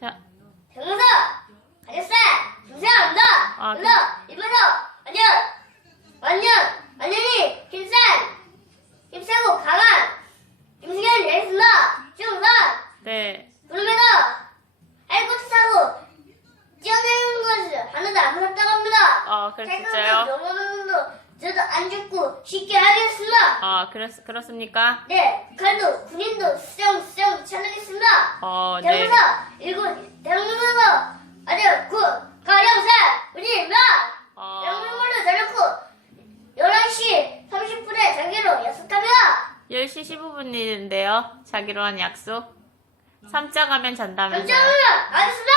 자, 정서 가졌어? 중세합니다 아, 그래서 입에서 완전 완전 완전히 힘센 힘세고 강한 김승현 되겠습니다 지금선 네. 그러면서 알고트 사고 뛰어내는 것을 하나도 안 무섭다고 합니다 아, 그래, 진짜요? 것도 저도 안 죽고 쉽게 하겠습니다 아, 그렇, 그렇습니까? 네 북한도 군인도 수영 수영 차리겠습니다 어, 네. 대문서 일군 대문서 아주 구 가령사 우리입니다. 어, 영문으로 저녁고 11시 30분에 자기로 약속합니다. 10시 15분인데요. 자기로 한 약속. 삼자 가면 잔다면서요. 점점으로 가겠습니다.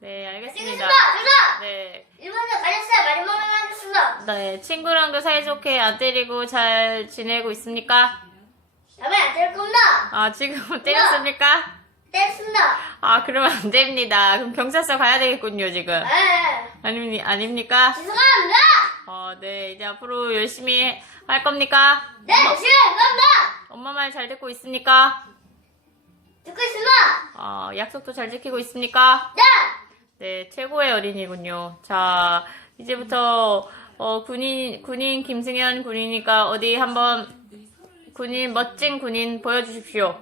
네, 알겠습니다. 되겠습니다. 그래서 네. 일본에서 가졌어요. 많이 먹어가겠습니다. 네, 친구랑도 사이좋게 안 때리고 잘 지내고 있습니까? 다음에 안될 겁니다. 아, 지금 때렸습니까? 뗐습니다. 아, 그러면 안 됩니다. 그럼 경찰서 가야 되겠군요, 지금. 네. 아니, 아닙니까? 죄송합니다. 어, 네, 이제 앞으로 열심히 할 겁니까? 네, 열심히 할 겁니다. 엄마 말 잘 듣고 있습니까? 듣고 있습니다. 어, 약속도 잘 지키고 있습니까? 네. 네, 최고의 어린이군요. 자, 이제부터 어, 군인 군인 김승현 군이니까 어디 한번 군인 멋진 군인 보여주십시오.